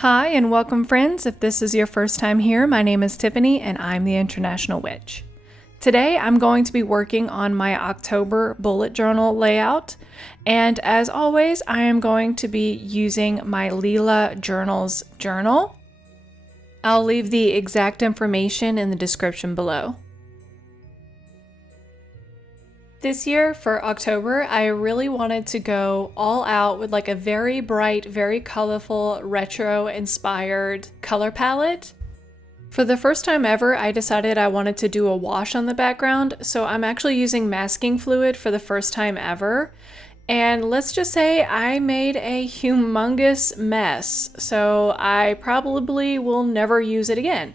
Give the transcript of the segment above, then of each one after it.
Hi and welcome friends. If this is your first time here, my name is Tiffany and I'm the International Witch. Today I'm going to be working on my October bullet journal layout, and as always I am going to be using my Lila Journals journal. I'll leave the exact information in the description below. This year for October, I really wanted to go all out with like a very bright, very colorful, retro-inspired color palette. For the first time ever, I decided I wanted to do a wash on the background, so I'm actually using masking fluid for the first time ever. And let's just say I made a humongous mess, so I probably will never use it again.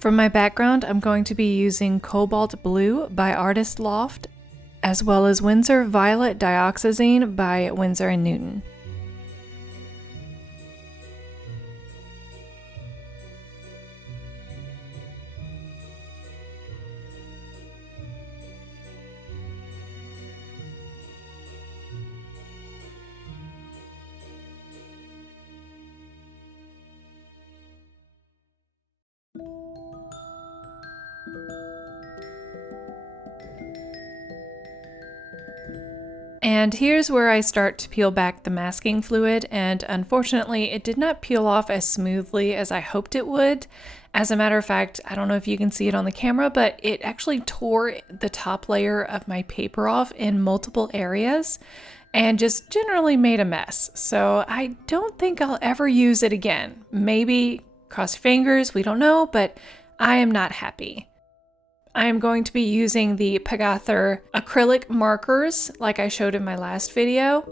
For my background, I'm going to be using Cobalt Blue by Artist Loft, as well as Winsor Violet Dioxazine by Winsor & Newton. And here's where I start to peel back the masking fluid, and unfortunately it did not peel off as smoothly as I hoped it would. As a matter of fact, I don't know if you can see it on the camera, but it actually tore the top layer of my paper off in multiple areas and just generally made a mess. So I don't think I'll ever use it again. Maybe, cross your fingers, we don't know, but I am not happy. I am going to be using the Pegather acrylic markers like I showed in my last video.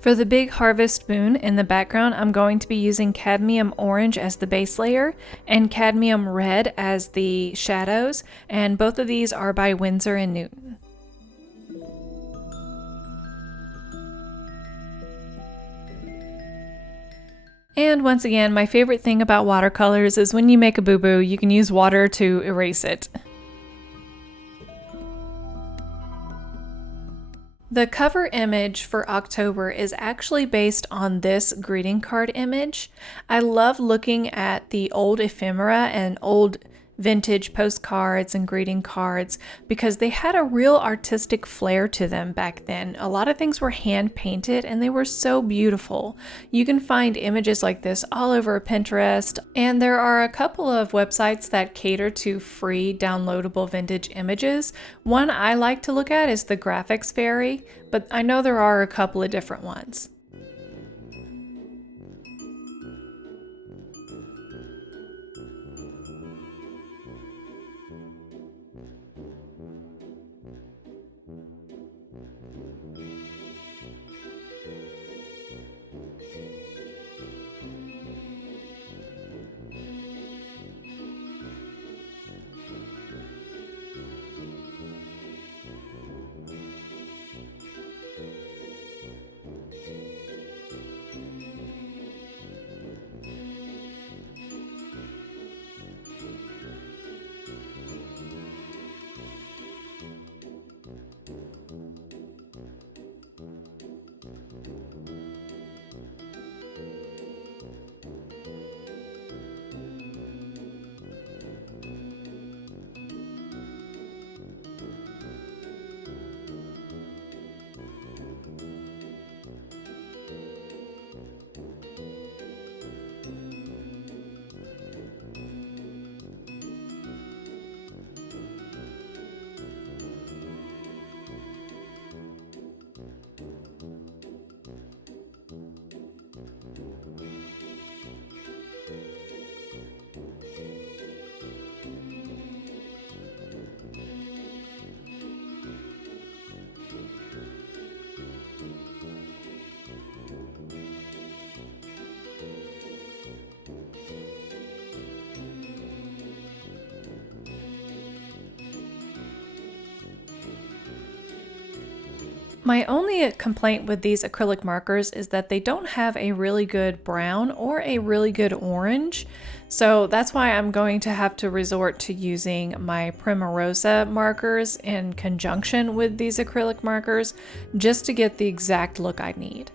For the big harvest moon in the background, I'm going to be using cadmium orange as the base layer and cadmium red as the shadows, and both of these are by Winsor & Newton. And once again, my favorite thing about watercolors is when you make a boo-boo, you can use water to erase it. The cover image for October is actually based on this greeting card image. I love looking at the old ephemera and old vintage postcards and greeting cards because they had a real artistic flair to them back then. A lot of things were hand painted and they were so beautiful. You can find images like this all over Pinterest, and there are a couple of websites that cater to free downloadable vintage images. One I like to look at is the Graphics Fairy, but I know there are a couple of different ones. My only complaint with these acrylic markers is that they don't have a really good brown or a really good orange. So that's why I'm going to have to resort to using my Primorosa markers in conjunction with these acrylic markers just to get the exact look I need.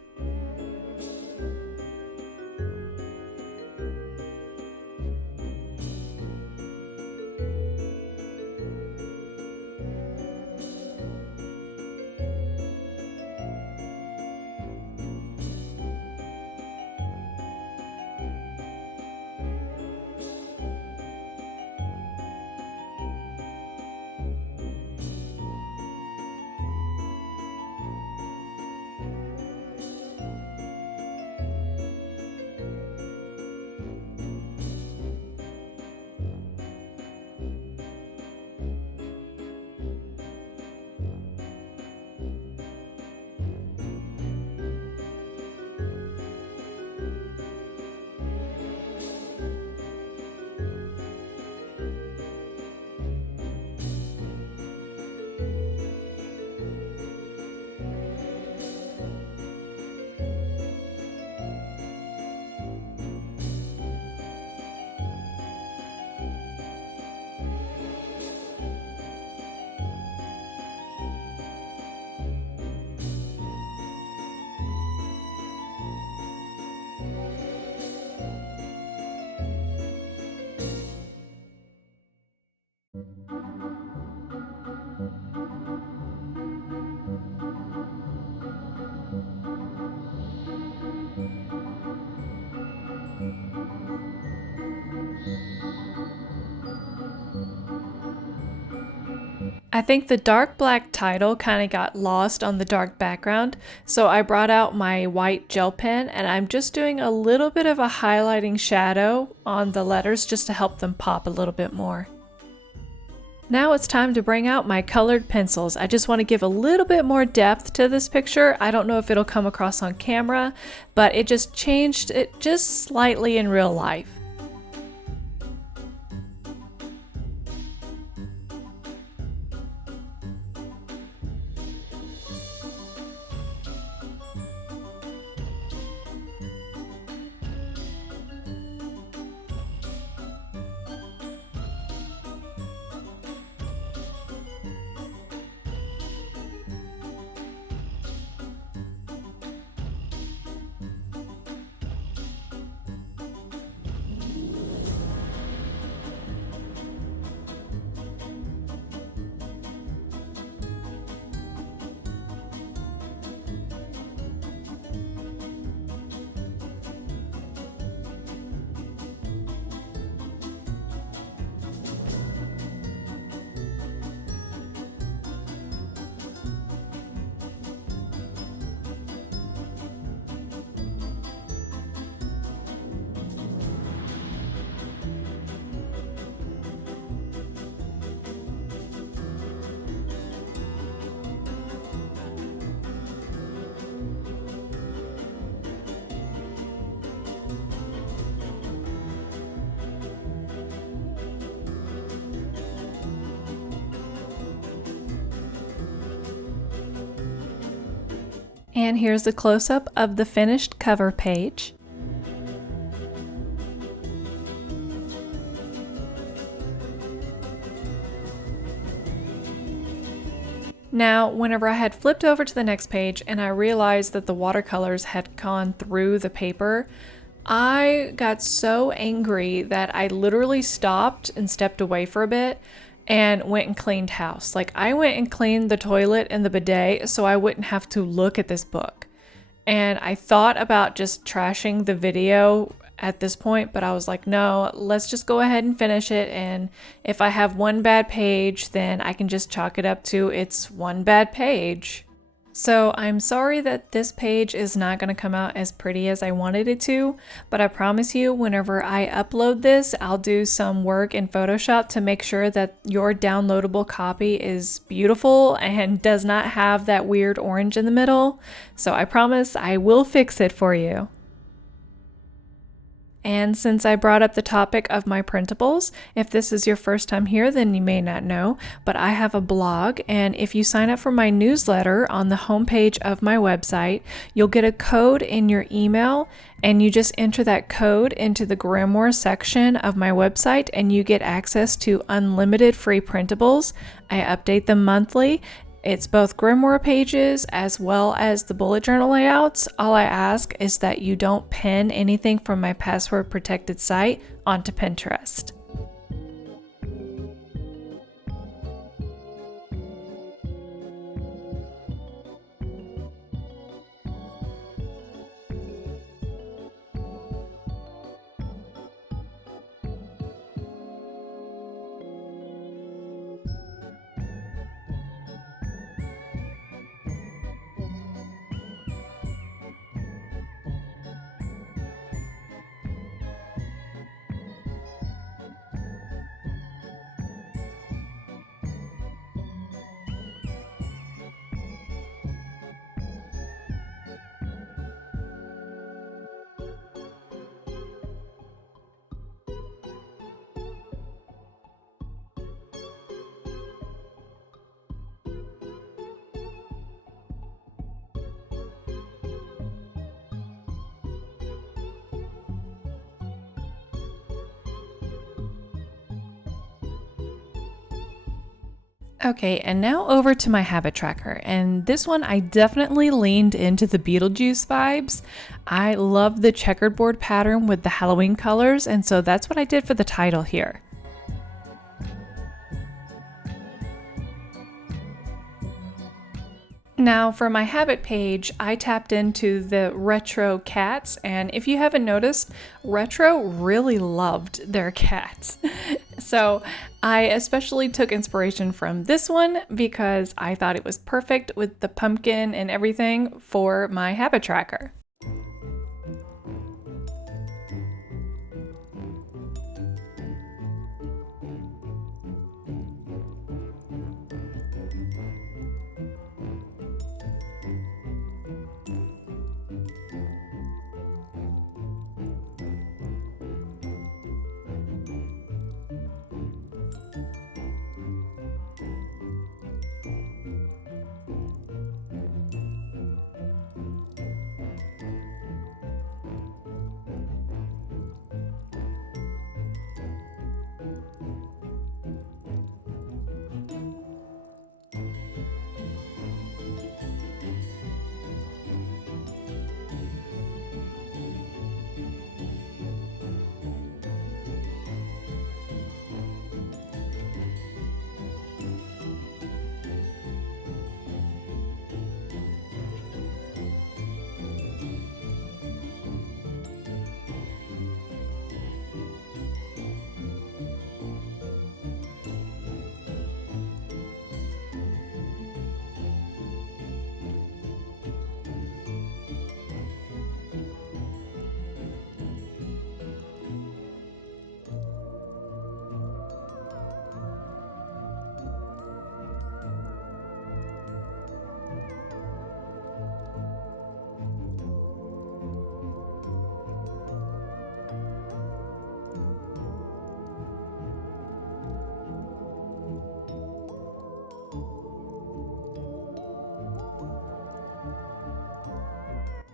I think the dark black title kind of got lost on the dark background, so I brought out my white gel pen and I'm just doing a little bit of a highlighting shadow on the letters just to help them pop a little bit more. Now it's time to bring out my colored pencils. I just want to give a little bit more depth to this picture. I don't know if it'll come across on camera, but it just changed it just slightly in real life. And here's a close-up of the finished cover page. Now, whenever I had flipped over to the next page and I realized that the watercolors had gone through the paper, I got so angry that I literally stopped and stepped away for a bit and went and cleaned house. Like, I went and cleaned the toilet and the bidet so I wouldn't have to look at this book. And I thought about just trashing the video at this point, but I was like, no, let's just go ahead and finish it. And if I have one bad page, then I can just chalk it up to it's one bad page. So I'm sorry that this page is not going to come out as pretty as I wanted it to, but I promise you whenever I upload this, I'll do some work in Photoshop to make sure that your downloadable copy is beautiful and does not have that weird orange in the middle. So I promise I will fix it for you. And since I brought up the topic of my printables, if this is your first time here, then you may not know, but I have a blog, and if you sign up for my newsletter on the homepage of my website, you'll get a code in your email, and you just enter that code into the Grimoire section of my website, and you get access to unlimited free printables. I update them monthly. It's both grimoire pages as well as the bullet journal layouts. All I ask is that you don't pin anything from my password protected site onto Pinterest. Okay, and now over to my habit tracker, and this one I definitely leaned into the Beetlejuice vibes. I love the checkerboard pattern with the Halloween colors, and so that's what I did for the title here. Now for my habit page, I tapped into the retro cats, and if you haven't noticed, retro really loved their cats. So I especially took inspiration from this one because I thought it was perfect with the pumpkin and everything for my habit tracker.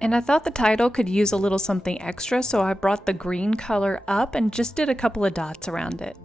And I thought the title could use a little something extra, so I brought the green color up and just did a couple of dots around it.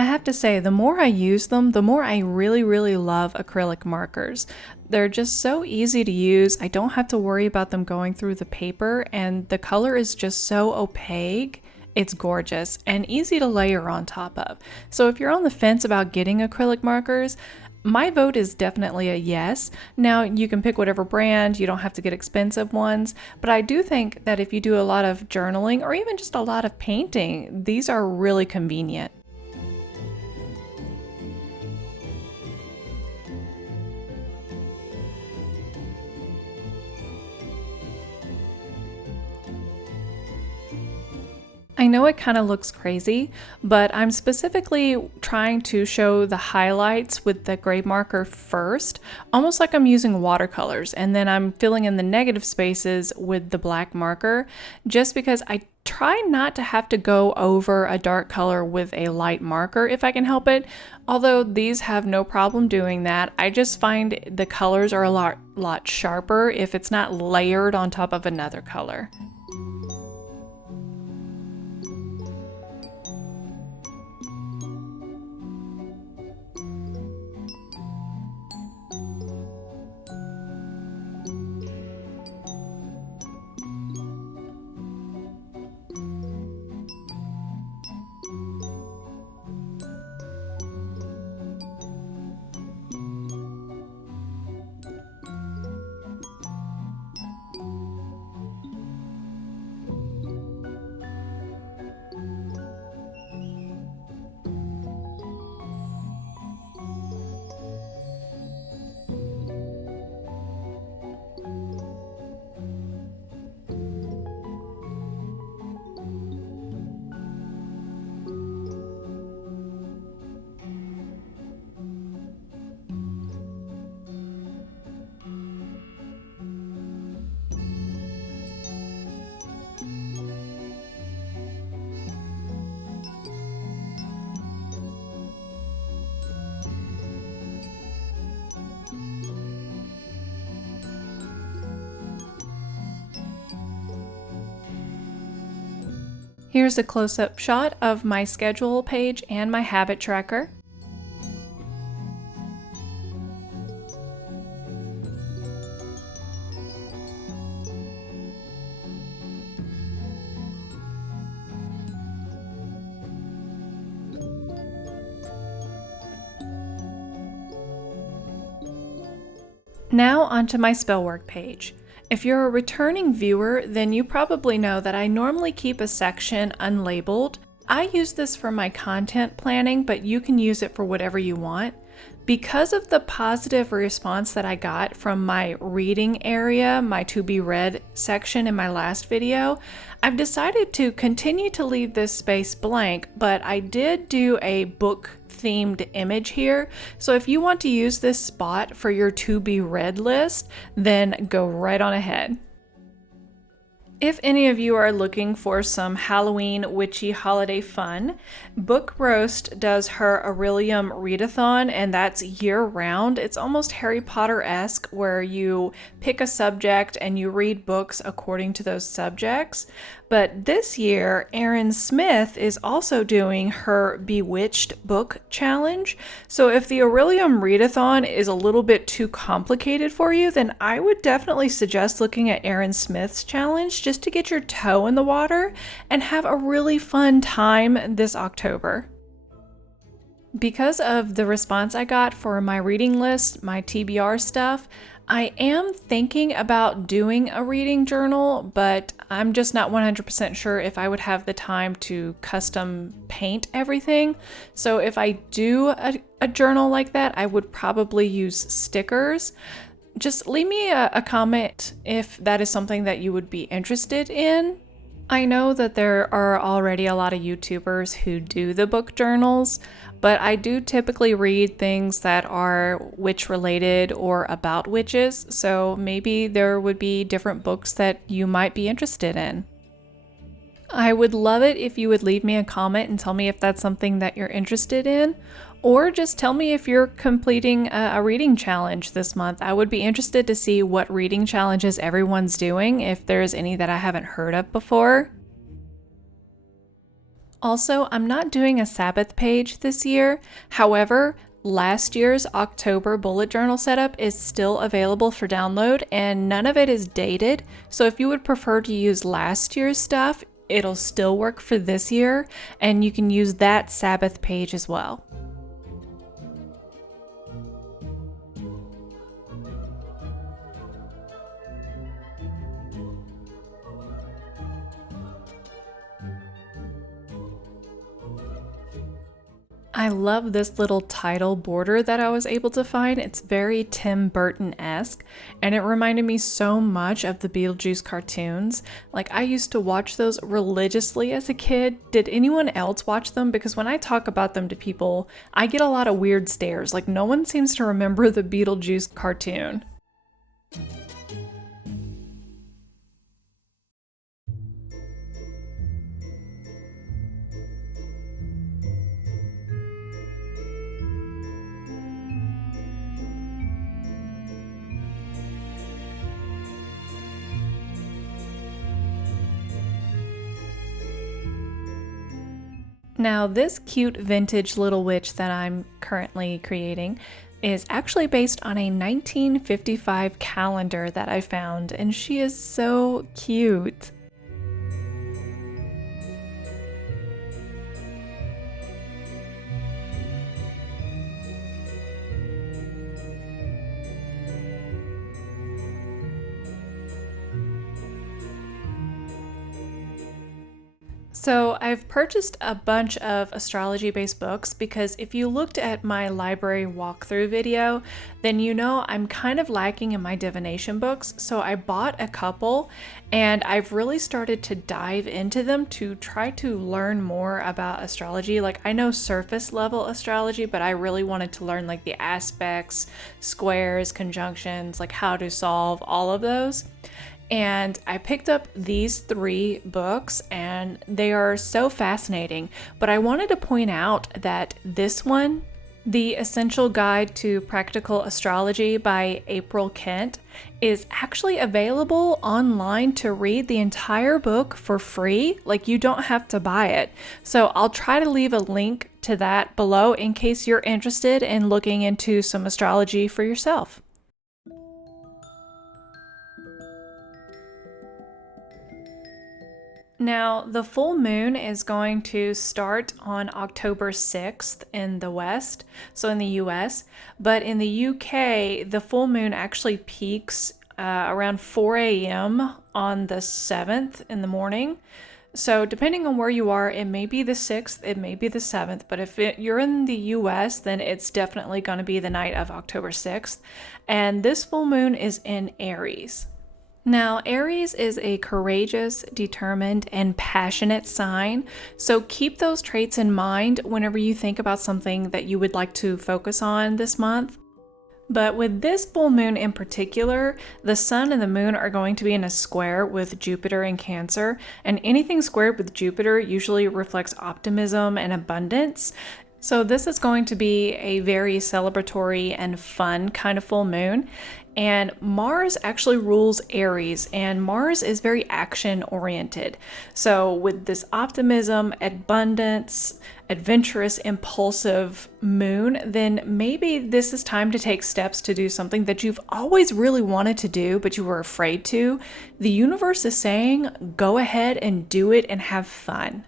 I have to say, the more I use them, the more I really love acrylic markers. They're just so easy to use. I don't have to worry about them going through the paper, and the color is just so opaque. It's gorgeous and easy to layer on top of. So if you're on the fence about getting acrylic markers, my vote is definitely a yes. Now, you can pick whatever brand, you don't have to get expensive ones, but I do think that if you do a lot of journaling or even just a lot of painting, these are really convenient. I know it kind of looks crazy, but I'm specifically trying to show the highlights with the gray marker first, almost like I'm using watercolors, and then I'm filling in the negative spaces with the black marker, just because I try not to have to go over a dark color with a light marker if I can help it. Although these have no problem doing that, I just find the colors are a lot sharper if it's not layered on top of another color. Here's a close-up shot of my schedule page and my habit tracker. Now onto my Spellwork page. If you're a returning viewer, then you probably know that I normally keep a section unlabeled. I use this for my content planning, but you can use it for whatever you want. Because of the positive response that I got from my reading area, my to be read section in my last video, I've decided to continue to leave this space blank, but I did do a book themed image here. So if you want to use this spot for your to be read list, then go right on ahead. If any of you are looking for some Halloween witchy holiday fun, Book Roast does her Aurelium readathon, and that's year-round. It's almost Harry Potter-esque, where you pick a subject and you read books according to those subjects. But this year, Erin Smith is also doing her Bewitched book challenge. So if the Aurelium readathon is a little bit too complicated for you, then I would definitely suggest looking at Erin Smith's challenge just to get your toe in the water and have a really fun time this October. Because of the response I got for my reading list, my TBR stuff, I am thinking about doing a reading journal, but I'm just not 100% sure if I would have the time to custom paint everything. So if I do a journal like that, I would probably use stickers. Just leave me a comment if that is something that you would be interested in. I know that there are already a lot of YouTubers who do the book journals, but I do typically read things that are witch related or about witches, so maybe there would be different books that you might be interested in. I would love it if you would leave me a comment and tell me if that's something that you're interested in, or just tell me if you're completing a reading challenge this month. I would be interested to see what reading challenges everyone's doing, if there's any that I haven't heard of before. Also, I'm not doing a Sabbath page this year. However, last year's October bullet journal setup is still available for download, and none of it is dated. So if you would prefer to use last year's stuff, it'll still work for this year, and you can use that Sabbath page as well. I love this little title border that I was able to find. It's very Tim Burton-esque, and it reminded me so much of the Beetlejuice cartoons. Like, I used to watch those religiously as a kid. Did anyone else watch them? Because when I talk about them to people, I get a lot of weird stares. Like, no one seems to remember the Beetlejuice cartoon. Now, this cute vintage little witch that I'm currently creating is actually based on a 1955 calendar that I found, and she is so cute. So, I've purchased a bunch of astrology based books because if you looked at my library walkthrough video, then you know I'm kind of lacking in my divination books. So, I bought a couple and I've really started to dive into them to try to learn more about astrology. Like, I know surface level astrology, but I really wanted to learn like the aspects, squares, conjunctions, like how to solve all of those. And I picked up these three books and they are so fascinating. But I wanted to point out that this one, The Essential Guide to Practical Astrology by April Kent, is actually available online to read the entire book for free. Like, you don't have to buy it. So I'll try to leave a link to that below in case you're interested in looking into some astrology for yourself. Now, the full moon is going to start on October 6th in the West, so in the US, but in the UK, the full moon actually peaks around 4 a.m. on the 7th in the morning. So, depending on where you are, it may be the 6th, it may be the 7th, but if you're in the US, then it's definitely going to be the night of October 6th. And this full moon is in Aries. Now, Aries is a courageous, determined, and passionate sign, so keep those traits in mind whenever you think about something that you would like to focus on this month. But with this full moon in particular, the sun and the moon are going to be in a square with Jupiter in Cancer, and anything squared with Jupiter usually reflects optimism and abundance. So this is going to be a very celebratory and fun kind of full moon. And Mars actually rules Aries, and Mars is very action oriented. So, with this optimism, abundance, adventurous, impulsive moon, then maybe this is time to take steps to do something that you've always really wanted to do, but you were afraid to. The universe is saying, go ahead and do it and have fun.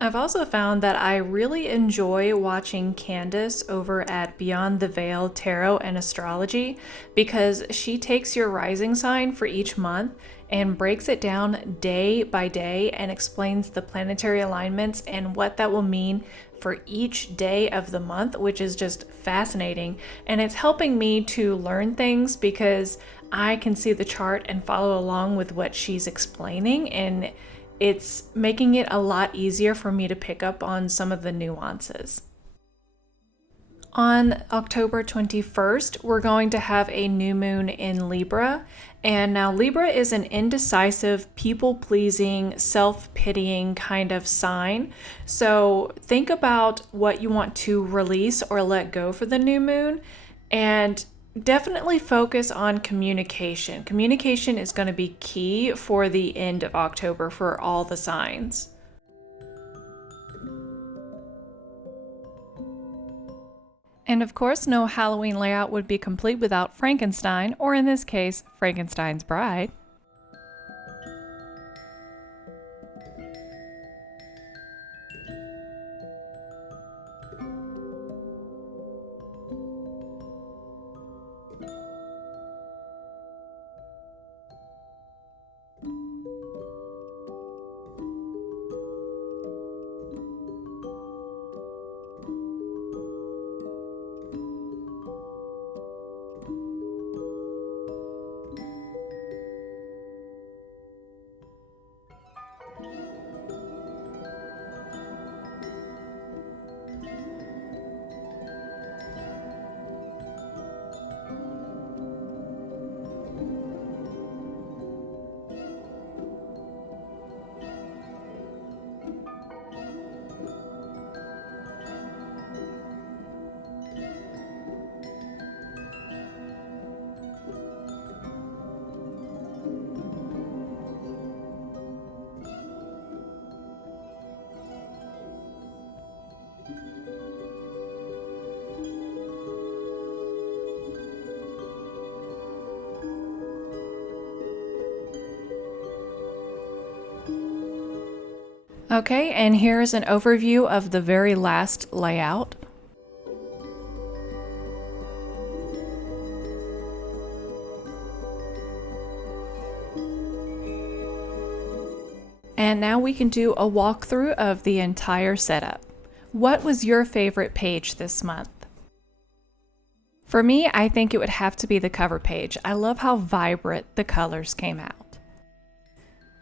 I've also found that I really enjoy watching Candace over at Beyond the Veil Tarot and Astrology because she takes your rising sign for each month and breaks it down day by day and explains the planetary alignments and what that will mean for each day of the month, which is just fascinating. And it's helping me to learn things because I can see the chart and follow along with what she's explaining, and it's making it a lot easier for me to pick up on some of the nuances. On October 21st, we're going to have a new moon in Libra. And now Libra is an indecisive, people-pleasing, self-pitying kind of sign. So think about what you want to release or let go for the new moon. And definitely focus on communication. Communication is going to be key for the end of October for all the signs. And of course, no Halloween layout would be complete without Frankenstein, or in this case, Frankenstein's bride. Okay, and here's an overview of the very last layout. And now we can do a walkthrough of the entire setup. What was your favorite page this month? For me, I think it would have to be the cover page. I love how vibrant the colors came out.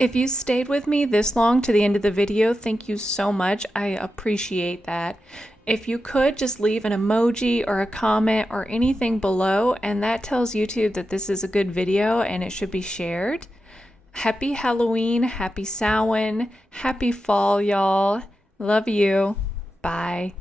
If you stayed with me this long to the end of the video, thank you so much. I appreciate that. If you could just leave an emoji or a comment or anything below, and that tells YouTube that this is a good video and it should be shared. Happy Halloween, happy Samhain, happy fall, y'all. Love you. Bye.